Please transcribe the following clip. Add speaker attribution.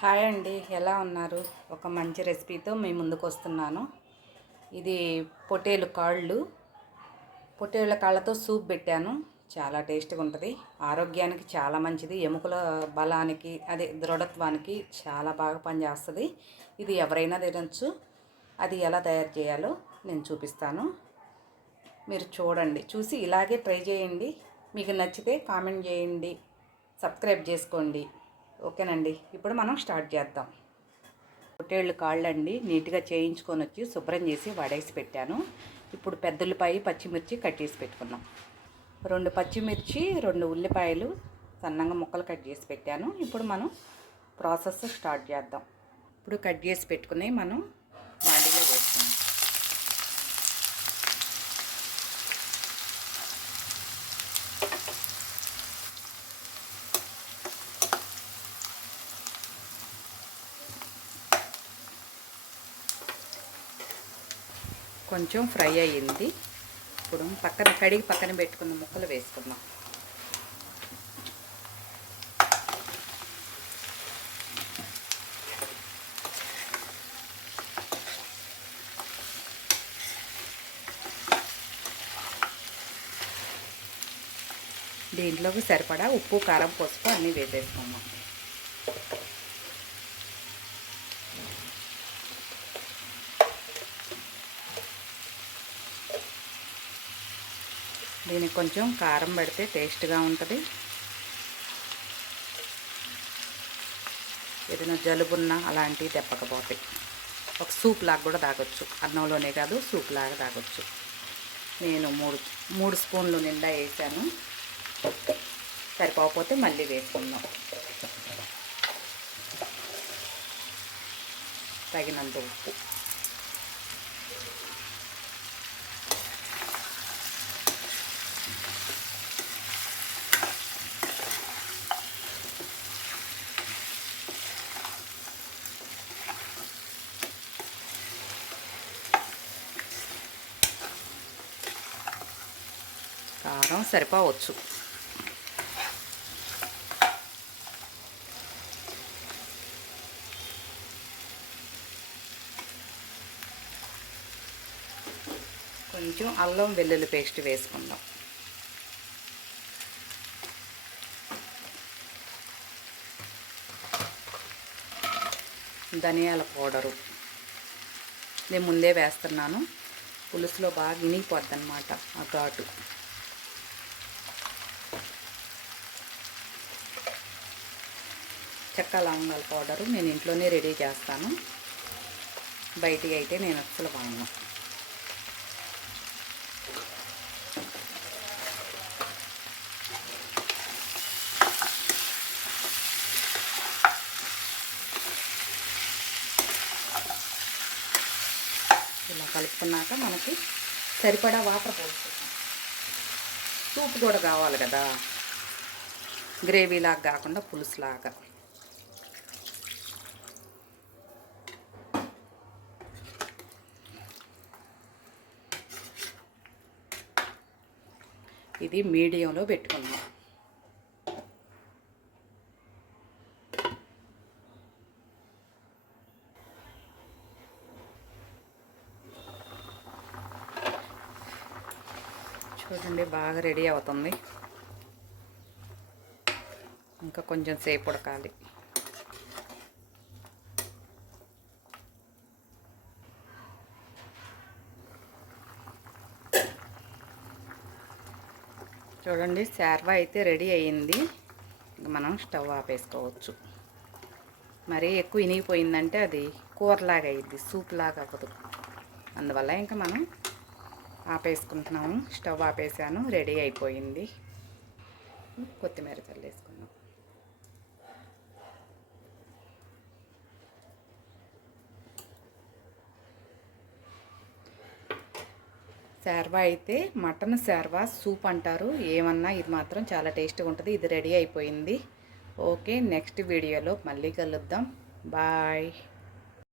Speaker 1: Hi అండి ఎలా ఉన్నారు? ఒక మంచి రెసిపీతో మీ ముందుకు వస్తున్నాను ఇది పొటేలు కాళ్ళు. పొటేళ్ళ కాళ్ళతో సూప్ పెట్టాను. చాలా టేస్ట్గా ఉంటుంది ఆరోగ్యానికి చాలా మంచిది. ఎముకల బలానికి అదే దృఢత్వానికి చాలా బాగా పనిచేస్తుంది. ఇది ఎవరైనా తినచ్చు. అది ఎలా తయారు చేయాలో నేను చూపిస్తాను. మీరు చూడండి. చూసి ఇలాగే ట్రై చేయండి. మీకు నచ్చితే కామెంట్ చేయండి. సబ్స్క్రైబ్ చేసుకోండి. ఓకేనండి. ఇప్పుడు మనం స్టార్ట్ చేద్దాం. పొట్టేళ్ళు కాళ్ళండి నీట్గా చేయించుకొని వచ్చి శుభ్రం చేసి వడేసి పెట్టాను. ఇప్పుడు పెద్దల్లిపాయ పచ్చిమిర్చి కట్టేసి పెట్టుకున్నాం. రెండు పచ్చిమిర్చి రెండు ఉల్లిపాయలు సన్నంగా ముక్కలు కట్ చేసి పెట్టాను. ఇప్పుడు మనం ప్రాసెస్ స్టార్ట్ చేద్దాం. ఇప్పుడు కట్ చేసి పెట్టుకుని మనం కొంచెం ఫ్రై అయ్యింది. ఇప్పుడు పక్కన కడిగి పక్కన పెట్టుకున్న ముక్కలు వేసుకుందాం. దీంట్లోకి సరిపడా ఉప్పు కారం పసుపు అన్నీ వేసేసుకుందాం. దీనికి కొంచెం కారం పెడితే టేస్ట్గా ఉంటుంది. ఏదైనా జలుబున్నా అలాంటివి తెప్పకపోతే ఒక సూప్ లాగా కూడా తాగొచ్చు. అన్నంలోనే కాదు సూప్ లాగా తాగొచ్చు. నేను మూడు మూడు స్పూన్లు నిండా వేసాను. సరిపోకపోతే మళ్ళీ వేసుకుందాం. తగినంత ఉప్పు. కారం సరిపోవచ్చు. కొంచెం అల్లం వెల్లుల్లి పేస్ట్ వేసుకుందాం. ధనియాల పౌడరు. నేను ముందే వేస్తున్నాను. పులుసులో బాగా ఇనిగిపోద్ది అనమాట ఆ ఘాటు. చెక్క లవంగాల పౌడరు నేను ఇంట్లోనే రెడీ చేస్తాను. బయటికి అయితే నేను అసలు వాడను. ఇలా కలుపుకున్నాక మనకి సరిపడా వాటర్ పోసుకుంటాం సూప్ కూడా కావాలి కదా. గ్రేవీలాగా కాకుండా పులుసులాగా. ఇది మీడియంలో పెట్టుకుందాం. చూడండి బాగా రెడీ అవుతుంది. ఇంకా కొంచెం సేపు ఉడకాలి. చూడండి శార్వా అయితే రెడీ అయ్యింది. మనం స్టవ్ ఆపేసుకోవచ్చు. మరీ ఎక్కువ ఇనిగిపోయిందంటే అది కూరలాగా అయ్యిద్ది సూప్ లాగా అవ్వదు. అందువల్ల ఇంకా మనం ఆపేసుకుంటున్నాము. స్టవ్ ఆపేసాను రెడీ అయిపోయింది. కొత్తిమీర చల్లేసుకున్నాం శార్వా అయితే మటన్ శార్వా సూప్ అంటారు. ఏమన్నా ఇది మాత్రం చాలా టేస్ట్గా ఉంటుంది. ఇది రెడీ అయిపోయింది. ఓకే నెక్స్ట్ వీడియోలో మళ్ళీ కలుద్దాం. బాయ్.